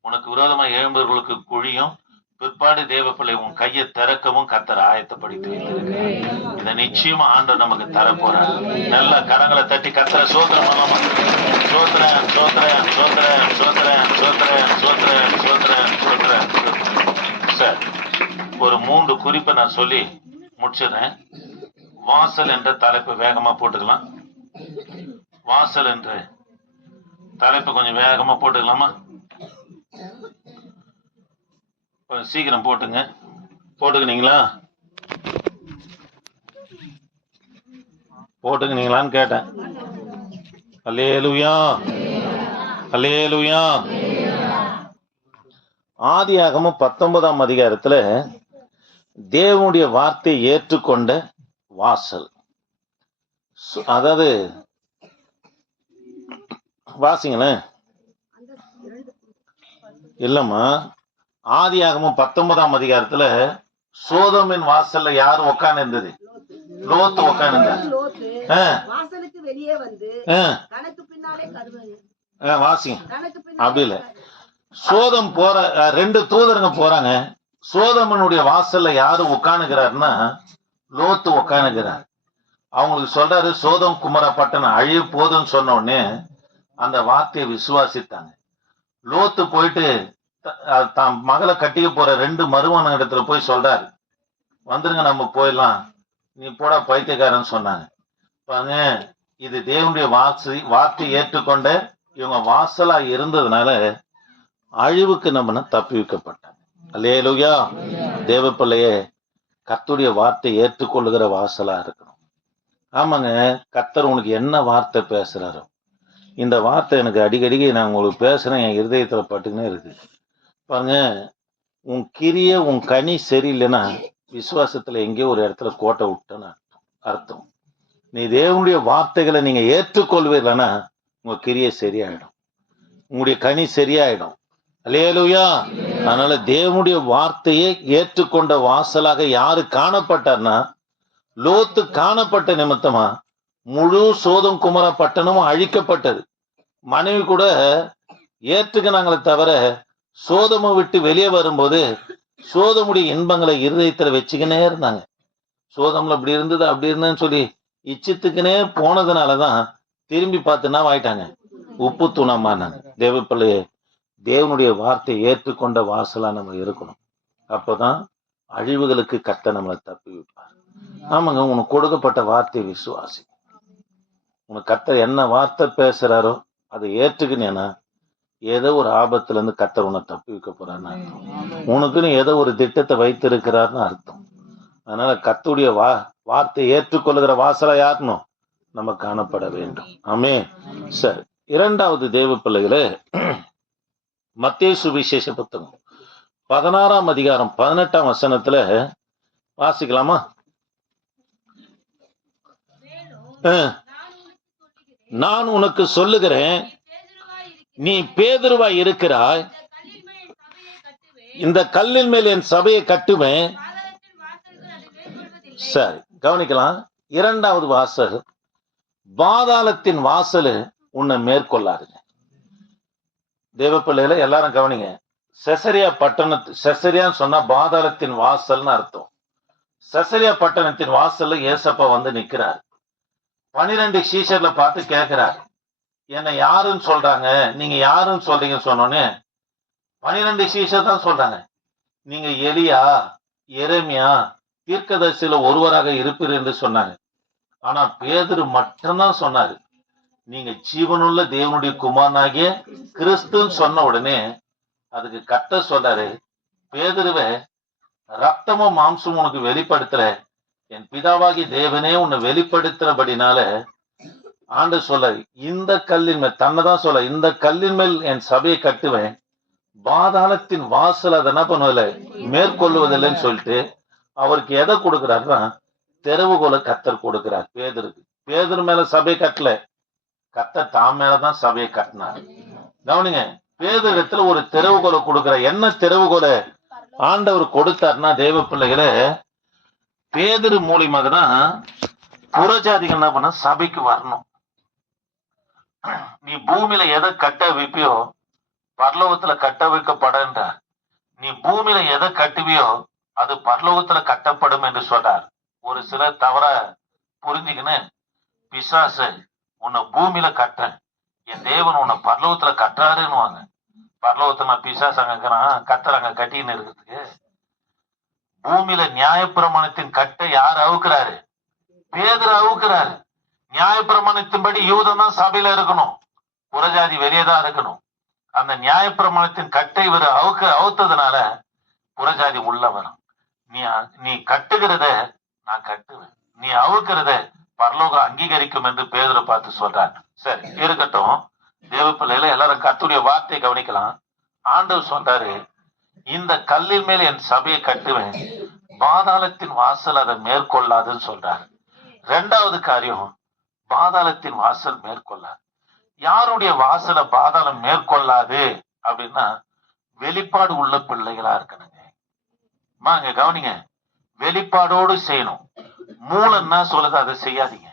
உனக்கு விரோதமா எழும்பவர்களுக்கு குழியும், பிற்பாடு தேவ பிள்ளை உன் கையை திறக்கவும் கர்த்தர் ஆயத்தப்படுத்தி வைத்திருக்கிறார். இதை நிச்சயமா ஆண்டவர் நமக்கு தரப்போறார். நல்ல கரங்களை தட்டி கர்த்தரை சோத்திரம் பண்ணலாமா? சோத்திரன் சோத்திரன் சோத்திரன் சோத்திரன் சோத்திரன் சோத்திரன் சோத்திரன் சோத்திரன். சார், ஒரு 3 குறிப்பை நான் சொல்லி முடிச்சிடுறேன். வாசல் என்ற தலைப்பு வேகமா போட்டுக்கலாம். வாசல் என்ற தலைப்பு கொஞ்சம் வேகமா போட்டுக்கலாமா? சீக்கிரம் போட்டுங்க. போட்டுக்கினீங்களா? போட்டுக்கினீங்களான்னு கேட்டேன். அல்லேலூயா, அல்லேலூயா. ஆதியாகமம் 19ஆம் அதிகாரத்துல தேவனுடைய வார்த்தையை ஏற்றுக்கொண்ட வாசல். அதாவது வாசிங்களேன். இல்லம்மா, ஆதியாகமம் 19ஆம் அதிகாரத்துல சோதோமின் வாசல்ல யாரு உட்கார்ந்து இருந்தது? லோத்து உட்கார்ந்து இருந்தார். வாசலுக்கு வெளியே வந்து தனக்கு பின்னாலே வாசிங்க. அப்படி இல்ல, சோதம் போற 2 தூதருங்க போறாங்க. சோதமனுடைய வாசல்ல யாரு உட்காந்துக்கிறாருன்னா லோத்து உட்காந்துக்கிறார். அவங்களுக்கு சொல்றாரு, சோதம் குமர பட்டணம் அழிய போதுன்னு சொன்ன உடனே அந்த வார்த்தையை விசுவாசித்தாங்க. லோத்து போயிட்டு தான் மகளை கட்டிக்க போற 2 மருமன இடத்துல போய் சொல்றாரு, வந்துருங்க நம்ம போயிடலாம், நீ போடா பைத்தியக்காரன்னு சொன்னாங்க. பாருங்க, இது தேவனுடைய வார்த்தை ஏற்றுக்கொண்ட இவங்க வாசலா இருந்ததுனால அழிவுக்கு நம்ம தப்பி வைக்கப்பட்டாங்க. அல்லேலூயா. தேவ பிள்ளையே, கர்த்தருடைய வார்த்தை ஏற்றுக்கொள்ளுகிற வாசலா இருக்கணும். ஆமாங்க, கர்த்தர் உனக்கு என்ன வார்த்தை பேசுறாரோ, இந்த வார்த்தை எனக்கு அடிக்கடிக்கு நான் உங்களுக்கு பேசுறேன், என் இருதயத்துல பட்டுக்குன்னே இருக்கு. பாருங்க, உன் கிரிய உன் கனி சரியில்லைன்னா விசுவாசத்துல எங்கேயோ ஒரு இடத்துல கோட்டை விட்டேன்னு அர்த்தம். நீ தேவனுடைய வார்த்தைகளை நீங்க ஏற்றுக்கொள்வீர்கள்னா உங்க கிரிய சரியாயிடும், உங்களுடைய கனி சரியாயிடும். அல்லேலூயா. அதனால தேவனுடைய வார்த்தையை ஏற்றுக்கொண்ட வாசலாக யாரு காணப்பட்டார்னா லோத்து காணப்பட்ட நிமித்தமா முழு சோதம் குமர பட்டணமும் அழிக்கப்பட்டது. மனைவி கூட ஏற்றுக்கினாங்களே தவிர சோதமை விட்டு வெளியே வரும்போது சோதமுடைய இன்பங்களை இருதயத்துல வச்சுக்கினே இருந்தாங்க. சோதம்ல இப்படி இருந்தது அப்படி இருந்ததுன்னு சொல்லி இச்சத்துக்குனே போனதுனாலதான் திரும்பி பார்த்துன்னா ஆயிட்டாங்க, உப்பு தூணமானாங்க. தேவ பிள்ளையே, தேவனுடைய வார்த்தையை ஏற்றுக்கொண்ட வாசலா நம்ம இருக்கணும். அப்பதான் அழிவுகளுக்கு கர்த்தர் நம்மளை தப்பி வைப்பார். ஆமாங்க, உனக்கு கொடுக்கப்பட்ட வார்த்தை விசுவாசி. உனக்கு கர்த்தர் என்ன வார்த்தை பேசுறாரோ அதை ஏற்றுக்கினேன்னா ஏதோ ஒரு ஆபத்துல இருந்து கர்த்தர் உன்னை தப்பி வைக்க போறான்னு அர்த்தம். உனக்குன்னு ஏதோ ஒரு திட்டத்தை வைத்திருக்கிறார்னு அர்த்தம். அதனால கர்த்தருடைய வார்த்தையை ஏற்றுக்கொள்ளுகிற வாசலா யாருனும் நம்ம காணப்பட வேண்டும். ஆமென். சரி, 2வது தேவ பிள்ளைகளே, மத்தேயு சுவிசேஷ புத்தகம் 16ஆம் அதிகாரம் 18ஆம் வசனத்துல வாசிக்கலாமா? நான் உனக்கு சொல்லுகிறேன், நீ பேதுருவாய் இருக்கிறாய், இந்த கல்லின் மேல் என் சபையை கட்டுவேன். சரி, கவனிக்கலாம். 2வது வாசல், பாதாளத்தின் வாசல் உன்னை மேற்கொள்ளாருங்க. தேவ பிள்ளைகளை எல்லாரும் கவனிங்க. செசரியா செசரியான்னு சொன்னா பாதாளத்தின் வாசல்னு அர்த்தம். செசரியா பட்டணத்தின் வாசல்ல ஏசப்பா வந்து நிக்கிறார். 12 சீஷர்ல பார்த்து கேட்கிறார், என்ன யாருன்னு சொல்றாங்க, நீங்க யாருன்னு சொல்றீங்கன்னு சொன்னோன்னே 12 சீஷர் தான் சொல்றாங்க, நீங்க எலியா எரேமியா தீர்க்கதரிசியில ஒருவராக இருப்பீர் என்று சொன்னாங்க. ஆனா பேதுரு மட்டும்தான் சொன்னாரு, நீங்க ஜீவனுள்ள தேவனுடைய குமாரனாகிய கிறிஸ்துன்னு சொன்ன உடனே அதுக்கு கர்த்தர் சொல்றாரு, பேதுருவே, ரத்தமும் மாம்சமும் உனக்கு வெளிப்படுத்துற என் பிதாவாகி தேவனே உன்னை வெளிப்படுத்துறபடினால ஆண்டவர் சொல்ல, இந்த கல்லின் மேல், தன்னைதான் சொல்ல, இந்த கல்லின் மேல் என் சபையை கட்டுவேன், பாதாளத்தின் வாசல் அதை என்ன பண்ணுவதில்ல, மேற்கொள்வதில்லைன்னு சொல்லிட்டு அவருக்கு எதை கொடுக்கிறாருன்னா திறவுகோலை கர்த்தர் கொடுக்கிறார் பேதுருக்கு. பேதுரு மேல சபையை கட்டல, கர்த்தர் தாம் மேலதான் சபையை கட்டினார். கவனிங்க, பேதுரு இடத்துல ஒரு திறவுகோலை கொடுக்கிறார். என்ன திறவுகோலை ஆண்டவர் கொடுத்தாருன்னா, தேவ பிள்ளைகளை, பேதுரு மூலியமாக தான் புறஜாதிகள் என்ன பண்ண சபைக்கு வரணும். நீ பூமியில எதை கட்ட வைப்பியோ பரலோகத்துல கட்ட வைக்கப்படார். நீ பூமியில எதை கட்டுவியோ அது பரலோகத்துல கட்டப்படும் என்று சொல்றார். ஒரு சிலர் தவற புரிஞ்சுக்கின்னு, பிசாசு உன்னை பூமியில கட்டுறேன், என் தேவன் உன்னை பரலோகத்துல கட்டுறாருன்னு வாங்க. பரலோகத்துல பிசாசு அங்க இருக்கிறான், கத்தர் அங்க கட்டின்னு இருக்கிறதுக்கு. பூமியில நியாயப்பிரமாணத்தின் கட்டை யார் அவுக்குறாரு? பேதுரு அவுக்குறாரு. நியாயப்பிரமாணத்தின்படி யூதம் தான் சபையில இருக்கணும், புறஜாதி வெளியேதான் இருக்கணும். அந்த நியாயப்பிரமாணத்தின் கட்டை இவர் அவுத்ததுனால புறஜாதி உள்ள வரும். நீ கட்டுகிறத நான் கட்டுவேன், நீ அவுக்கிறத பரலோகம் அங்கீகரிக்கும் என்று பேதுரு பார்த்து சொல்றார். சரி இருக்கட்டும், தேவ பிள்ளையில எல்லாரும் கர்த்தருடைய வார்த்தையை கவனிக்கலாம். ஆண்டவர் சொல்றாரு, இந்த கல்லின் மேல் என் சபையை கட்டுவேன், பாதாளத்தின் வாசல் அதை மேற்கொள்ளாதுன்னு சொல்றாரு. ரெண்டாவது காரியம், பாதாளத்தின் வாசல் மேற்கொள்ளாது. யாருடைய வாசலை பாதாளம் மேற்கொள்ளாது அப்படின்னா, வெளிப்பாடு உள்ள பிள்ளைகளா இருக்கணுங்க. அங்க கவனிங்க, வெளிப்பாடோடு செய்யணும். மூளை என்ன சொல்லுது அதை செய்யாதீங்க.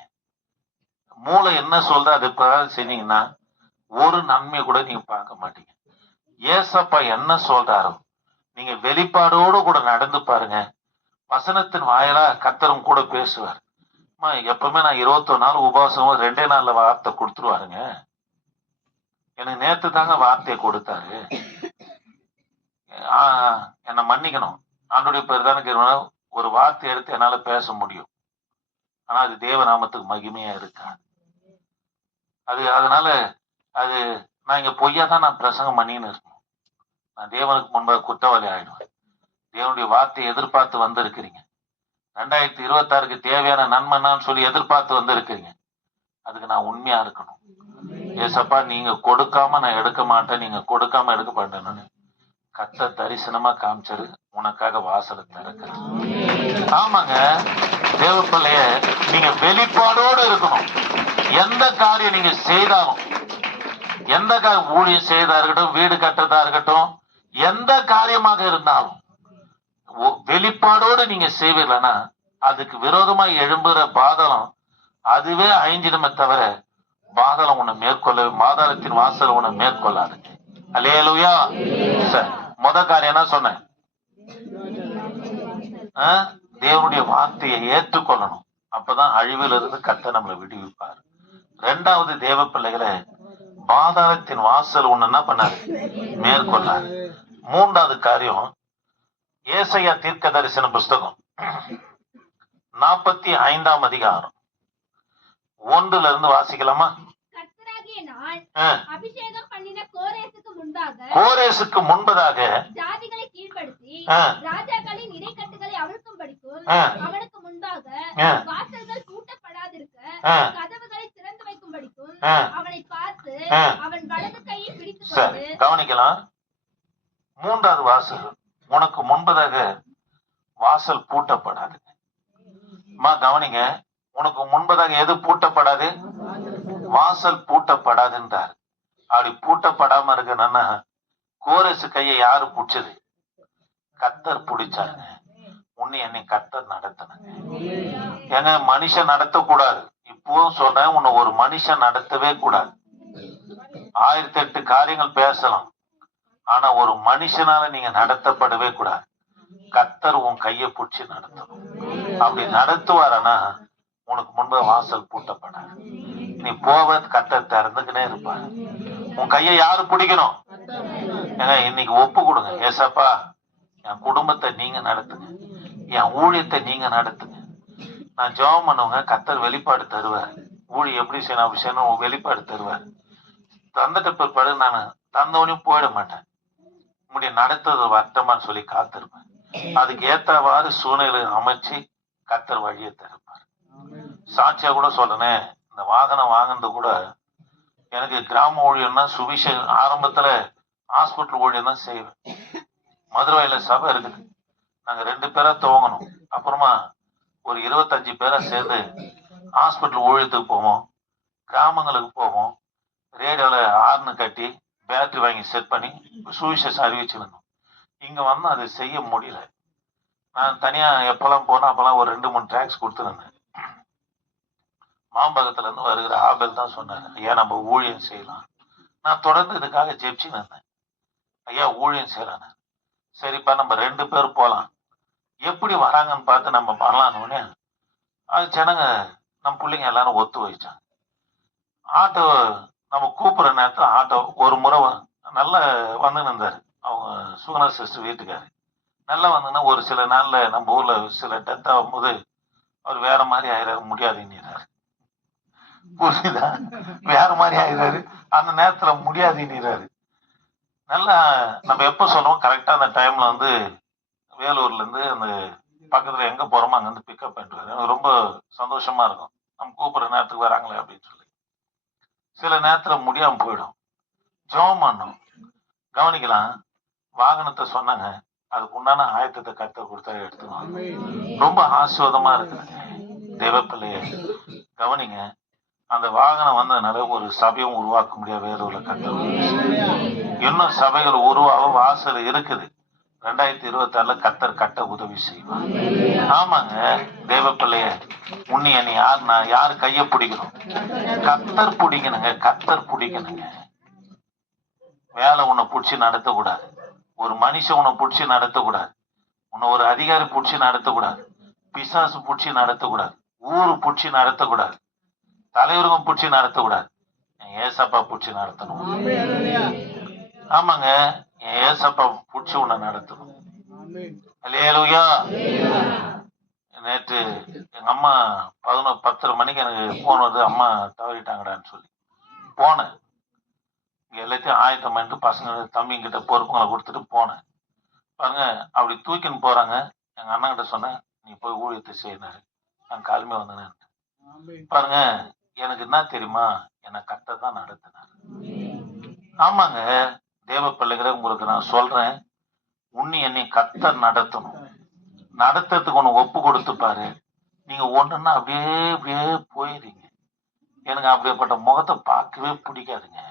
மூளை என்ன சொல்றது அது பிரகாரம் செஞ்சீங்கன்னா ஒரு நன்மையை கூட நீங்க பார்க்க மாட்டீங்க. ஏசப்பா என்ன சொல்றாரோ நீங்க வெளிப்பாடோடு கூட நடந்து பாருங்க. வசனத்தின் வாயிலா கர்த்தரும் கூட பேசுவார். எப்பவுமே நான் 21 நாள் உபவாசம் 2 நாள்ல வார்த்தை கொடுத்துருவாருங்க. எனக்கு நேத்து தாங்க வார்த்தையை கொடுத்தாரு. என்னை மன்னிக்கணும், ஆண்டுடைய பேர் தானே ஒரு வார்த்தை எடுத்து என்னால பேச முடியும். ஆனா அது தேவநாமத்துக்கு மகிமையா இருக்காது. அதனால அது நான் இங்க பொய்யா தான் நான் பிரசங்கம் பண்ணின்னு இருக்கணும். நான் தேவனுக்கு முன்பாக குற்றவாளி ஆயிடுவேன். தேவனுடைய வார்த்தையை எதிர்பார்த்து வந்திருக்கிறீங்க. 2026க்கு தேவையான நன்மைன்னு சொல்லி எதிர்பார்த்து வந்திருக்கிறீங்க. அதுக்கு நான் உண்மையா இருக்கணும். ஏசப்பா நீங்க கொடுக்காம நான் எடுக்க மாட்டேன், நீங்க கொடுக்காம எடுக்க மாட்டேன்னு கர்த்தர் தரிசனமா காமிச்சாரு. உனக்காக வாசலை திறக்கிறேன். ஆமாங்க தேவ பிள்ளைய, நீங்க வெளிப்பாடோடு இருக்கணும். எந்த காரியம் நீங்க செய்தாலும், எந்த ஊழியம் செய்தா இருக்கட்டும், வீடு கட்டதா இருக்கட்டும், எந்த காரியமாக இருந்தாலும் வெளிப்பாடோடு நீங்க செய்வீங்களா அதுக்கு விரோதமா எழும்புற பாதாளம் அதுவே அழிஞ்சிடுமே தவிர பாதாளம் உன்னை மேற்கொள்ள, பாதாளத்தின் வாசல் உன்னை மேற்கொள்ளாது. அல்லேலூயா. சரி, முத காரியம் என்ன சொன்னேன்? தேவனுடைய வார்த்தையை ஏற்றுக்கொள்ளணும். அப்பதான் அழிவில் இருந்து கர்த்தர் நம்மளை விடுவிப்பார். ரெண்டாவது தேவ பிள்ளைகளை, பாதாளத்தின் வாசல் ஒண்ணு என்ன பண்ணாரு? மேற்கொள்ளாரு. மூன்றாவது காரியம், ஏசாயா தீர்க்க தரிசன புஸ்தகம் 45ஆம் அதிகாரம் 1ல இருந்து வாசிக்கலாமா? அபிஷேகம் பண்ணின கோரேசுக்கு முன்பதாக ஜாதிகளை கீழ்ப்படுத்தி ராஜாக்களின் இடைக்கட்டுகளை அவிழ்க்கும்படிக்கும் அவனுக்கு முன்பாக வாசல்கள் பூட்டப்படாதிருக்க கதவுகளை திறந்து வைக்கும்படிக்கும் அவனை பார்த்து அவன் வலது கையை பிடித்துக் கொண்டு. கவனிக்கலாம். மூன்றாவது வாசல், உனக்கு முன்பதாக வாசல் பூட்டப்படாது. கவனிங்க, உனக்கு முன்பதாக எது பூட்டப்படாது? வாசல் பூட்டப்படாது என்றார். அப்படி பூட்டப்படாம இருக்கணும்னா கோரேசு கையை யாரு புடிச்சது? கர்த்தர் புடிச்சாருங்க. உன்னை என்னை கர்த்தர் நடத்தினாங்க. ஏங்க மனுஷன் நடத்தக்கூடாது. இப்பவும் சொல்றேன், உன்னை ஒரு மனுஷன் நடத்தவே கூடாது. 1008 காரியங்கள் பேசலாம், ஆனா ஒரு மனுஷனால நீங்க நடத்தப்படவே கூடாது. கர்த்தர் உன் கையை புடிச்சு நடத்தணும். அப்படி நடத்துவாரனா உனக்கு முன்பு வாசல் பூட்டப்படாது. நீ போவ கர்த்தர் திறந்துக்கினே இருப்பாரு. உன் கையை யாரு பிடிக்கணும்? ஏங்க இன்னைக்கு ஒப்பு கொடுங்க. ஏசப்பா என் குடும்பத்தை நீங்க நடத்துங்க, என் ஊழியத்தை நீங்க நடத்துங்க. நான் ஜெபம் பண்ணுவேங்க, கர்த்தர் வெளிப்பாடு தருவார். ஊழி எப்படி செய்யணும் அப்படி செய்யணும் வெளிப்பாடு தருவார். தந்துட்ட பிற்பாடு நான் தந்தவனையும் போயிட மாட்டேன், உங்களுடைய நடத்துறது வட்டமான்னு சொல்லி காத்திருப்பேன். அதுக்கு ஏத்தவாறு சூழ்நிலை அமைச்சு கத்தர் வழியை தருப்பார். சாட்சியா கூட சொல்றேனே, இந்த வாகனம் வாங்கினது கூட எனக்கு கிராம ஊழியர்னா சுவிசேஷ ஆரம்பத்துல ஹாஸ்பிட்டல் ஊழியம் தான் செய்வேன். மதுரையில சபை இருக்குது, நாங்க 2 பேரா துவங்கணும். அப்புறமா ஒரு 25 பேரா சேர்ந்து ஹாஸ்பிட்டல் ஊழியத்துக்கு போவோம், கிராமங்களுக்கு போவோம், ரேடியோல ஹார்னு கட்டி பேட்டரி வாங்கி செட் பண்ணி சுவிசேஷம் அறிவிச்சிருந்தோம். இங்க வந்து அது செய்ய முடியல. நான் தனியா எப்பெல்லாம் போனா அப்பெல்லாம் ஒரு 2-3 ட்ராக்ஸ் கொடுத்துருந்தேன். மாம்பகத்துல இருந்து வருகிற ஆபேல் தான் சொன்னாரு, ஐயா நம்ம ஊழியம் செய்யலாம். நான் தொடர்ந்து இதுக்காக ஜெபிச்சுன்னு இருந்தேன், ஐயா ஊழியம் செய்யலாம். சரிப்பா நம்ம 2 பேர் போலாம், எப்படி வராங்கன்னு பார்த்து நம்ம பண்ணலான்னு அது ஜனங்க நம்ம பிள்ளைங்க எல்லாரும் ஒத்து வச்சாங்க. ஆட்டோ நம்ம கூப்பிடுற நேரத்துல ஆட்டோ ஒரு முறை நல்லா வந்து இருந்தாரு, அவங்க சுகுணா சிஸ்டர் வீட்டுக்காரு நல்லா வந்துன்னா ஒரு சில நாள்ல நம்ம ஊர்ல சில டெத் ஆகும்போது அவர் வேற மாதிரி ஆயிடாரு, முடியாதுன்னுறாரு. புரியுதா? வேற மாதிரி ஆயிடுறாரு, அந்த நேரத்துல முடியாதுன்னுறாரு. நல்லா நம்ம எப்ப சொல்றோம் கரெக்டா அந்த டைம்ல வந்து வேலூர்ல இருந்து அந்த பக்கத்துல எங்க போறோமோ அங்க இருந்து பிக்கப் பண்ணிட்டு எனக்கு ரொம்ப சந்தோஷமா இருக்கும். நம்ம கூப்பிடுற நேரத்துக்கு வராங்களே அப்படின்னு சொல்லி. சில நேரத்துல முடியாம போயிடும், ஜெபம் பண்ணும், கவனிக்கலாம். வாகனத்தை சொன்னாங்க, அதுக்கு உண்டான ஆயத்தத்தை கத்த கொடுத்தா எடுத்துக்கணும். ரொம்ப ஆசுவாதமா இருக்குதுங்க தேவ பிள்ளைய. கவனிங்க, அந்த வாகனம் வந்ததுனால ஒரு சபையும் உருவாக்க முடியாது. வேலூர்ல கத்த இன்னும் சபைகள் உருவாக வாசல் இருக்குது. 2026 கத்தர் கட்ட உதவி செய்வார். ஆமாங்க தேவ பிள்ளைய, உன்னை நீ யாரு கைய பிடிக்கணும்? கத்தர் பிடிக்கணுங்க, கத்தர் பிடிக்கணுங்க. வேலை உன்னை பிடிச்சி நடத்தக்கூடாது, ஒரு மனுஷன் உன்னை பிடிச்சி நடத்தக்கூடாது, உன்னை ஒரு அதிகாரி பிடிச்சி நடத்தக்கூடாது, பிசாசு பிடிச்சி நடத்தக்கூடாது, ஊரு பிடிச்சி நடத்தக்கூடாது, தலைவருங்க பிடிச்சி நடத்தக்கூடாது. ஏசப்பா பிடிச்சி நடத்தணும். ஆமாங்க, ஏசப்பா பிடிச்சி உன்னை நடத்தணும். அல்லேலூயா. நேற்று எங்க அம்மா 10:30 மணிக்கு எனக்கு போன் வருது, அம்மா தவறிட்டாங்கடான்னு சொல்லி போனேன். எல்லாத்தையும் ஆயத்தம் பண்ணிட்டு பசங்க தம்பிங்கிட்ட பொறுப்புங்களை கொடுத்துட்டு போனேன். பாருங்க, அப்படி தூக்கின்னு போறாங்க. எங்க அண்ணன் கிட்ட சொன்னேன், நீ போய் ஊழியத்தை செய்யினாரு. நான் காலமே வந்தேன். பாருங்க, எனக்கு என்ன தெரியுமா, என்னை கத்த தான் நடத்தினார். ஆமாங்க தேவ பிள்ளைகளை, உங்களுக்கு நான் சொல்றேன், உன்னை என்னை கத்த நடத்தணும். நடத்துறதுக்கு ஒண்ணு ஒப்பு கொடுத்து பாரு, நீங்க ஒண்ணுன்னா அப்படியே அப்படியே போயிடுறீங்க. எனக்கு அப்படிப்பட்ட முகத்தை பார்க்கவே பிடிக்காதுங்க.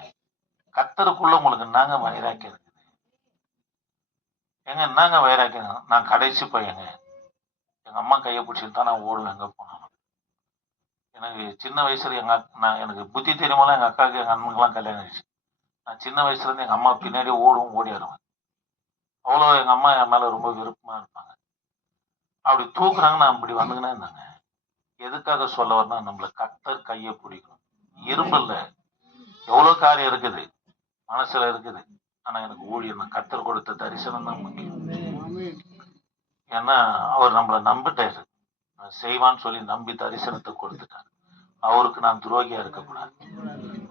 கத்தருக்குள்ள உங்களுக்கு என்னங்க வைராக்கியம் இருக்குது? எங்க என்னங்க வைராக்கியம்? நான் கடைசி பையங்க, எங்க அம்மா கையை பிடிச்சிட்டு தான் நான் ஓடுவேன் எங்க போனாலும். எனக்கு சின்ன வயசுல எனக்கு புத்தி தெரியுமாலாம் எங்க அக்காவுக்கு எங்க அண்ணனுக்குலாம் கல்யாணம் ஆயிடுச்சு. நான் சின்ன வயசுல இருந்து எங்க அம்மா பின்னாடி ஓடிடுவேன். அவ்வளோ எங்க அம்மா என் மேல ரொம்ப விருப்பமா இருப்பாங்க. அப்படி தூக்குறாங்க, நான் அப்படி வந்துக்கினே இருந்தாங்க. எதுக்காக சொல்ல வரனா, நம்மள கத்தர் கையை பிடிக்கணும். இரும்பு இல்ல, எவ்வளவு காரியம் இருக்குது மனசுல இருக்குது. ஆனா எனக்கு ஊழியம் கத்தர் கொடுத்த தரிசனம் தான் முக்கியம். ஏன்னா அவர் நம்மளை நம்பிட்டாரு, செய்வான்னு சொல்லி நம்பி தரிசனத்தை கொடுத்துட்டாரு. அவருக்கு நான் துரோகியா இருக்கக்கூடாது.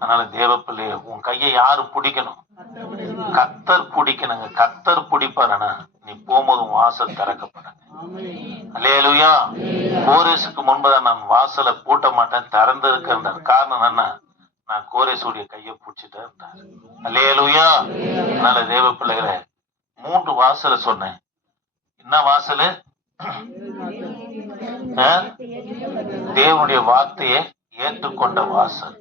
அதனால தேவ பிள்ளைய, உன் கையை யாரு பிடிக்கணும்? கத்தர் பிடிக்கணுங்க. கத்தர் பிடிப்பாருன்னா நீ போகும்போது வாசல் திறக்கப்படுங்க. அல்லேலூயா. கோரேசுக்கு முன்பதான் நான் வாசலை பூட்ட மாட்டேன், திறந்து இருக்கிற காரணம் என்ன? நான் கோரேசுடைய கையை பிடிச்சிட்டேன். அல்லேலூயா. அதனால தேவ பிள்ளைகளை, 3 வாசலை சொன்னேன். என்ன வாசல்? தேவனுடைய வார்த்தையை ஏற்றுக்கொண்ட வாசல்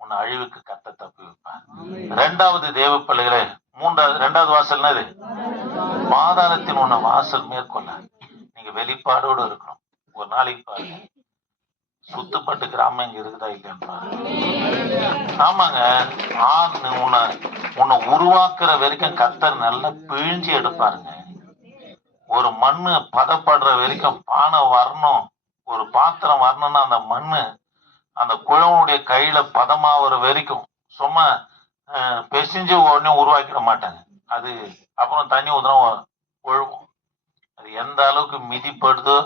உன்னை அழிவுக்கு கத்த தப்பி வைப்பார். 2வது தேவ பிள்ளைகளே, 2வது வாசல் என்னது? பாதாளத்தின் உன்னை வாசல் மேற்கொள்ள. நீங்க வெளிப்பாடோடு இருக்கணும். ஒரு நாளைக்கு பாருங்க, சுத்துப்பட்டு கிராமம் இங்க இருக்குதா இல்லையான்னு பாருங்க. ஆமாங்க, உன்னை உருவாக்குற வரைக்கும் கத்தர் நல்லா பிழிஞ்சு எடுப்பாருங்க. ஒரு மண்ணு பதப்படுற வரைக்கும், பானை வரணும், ஒரு பாத்திரம் வரணும்னா அந்த மண்ணு அந்த குழவனுடைய கையில பதமாகிற வரைக்கும் சும்மா பெசிஞ்சு உடனே உருவாக்கிட மாட்டாங்க. அது அப்புறம் தண்ணி ஊதுனா ஒழுகும். அது எந்த அளவுக்கு மிதிப்படுதோ,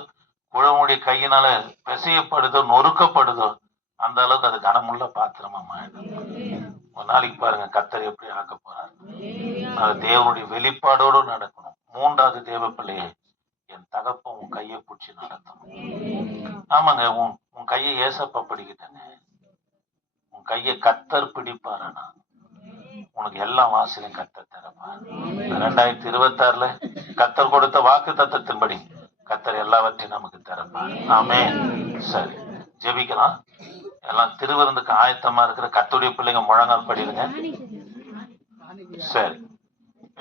குழவனுடைய கையினால பிசையப்படுதோ, நொறுக்கப்படுதோ, அந்த அளவுக்கு அது கனமுள்ள பாத்திரமா மாறிடும். ஒரு நாளைக்கு பாருங்க கர்த்தர் எப்படி ஆக்க போறாரு. அது தேவனுடைய வெளிப்பாடோடு நடக்கணும். மூன்றாவது தேவ பிள்ளையே, என் தகப்பன் உன் கையை பிடிச்சி நடத்தணும். ஆமாங்க, உன் கையை ஏசப்பா பிடிக்கிட்டேங்க. உன் கையை கர்த்தர் பிடிப்பாருன்னா உனக்கு எல்லா வாசலையும் கர்த்தர் தரப்பார். 2026 கர்த்தர் கொடுத்த வாக்கு தத்தத்தின்படி கர்த்தர் எல்லாவற்றையும் நமக்கு தரப்பார். ஆமென். சரி, ஜெபிக்கலாம். எல்லாம் திருவிருந்துக்கு ஆயத்தமா இருக்கிற கர்த்தருடைய பிள்ளைங்க முழங்கால் படிடுங்க. சரி,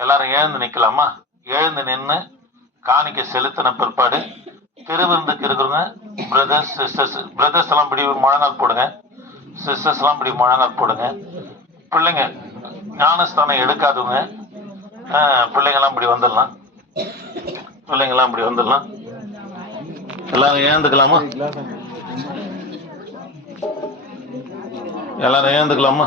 எல்லாரும் எழுந்து நிக்கலாமா? எழுந்து நின்று காணிக்க செலுத்தின பிற்பாடு திருவிருந்துக்கு இருக்கிறவங்க பிரதர்ஸ் சிஸ்டர்ஸ், பிரதர்ஸ் எல்லாம் இப்படி முழங்கால் போடுங்க, சிஸ்டர்ஸ் எல்லாம் இப்படி முழங்கால் போடுங்க. பிள்ளைங்க ஞானஸ்தானம் எடுக்காதவங்க பிள்ளைங்கெல்லாம் இப்படி வந்துடலாம். பிள்ளைங்கெல்லாம் இப்படி வந்துடலாம். எல்லாரும் ஏந்துக்கலாமா? எல்லாரும் ஏந்துக்கலாமா?